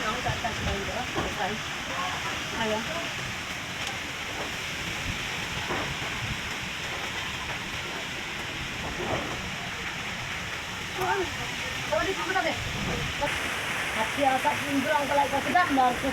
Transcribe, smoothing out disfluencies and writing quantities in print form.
Ang tatas ba yun? Okay. Ayan. Sorry, ko na be. At siya sa pindro ang kalay ka sa gambar ko.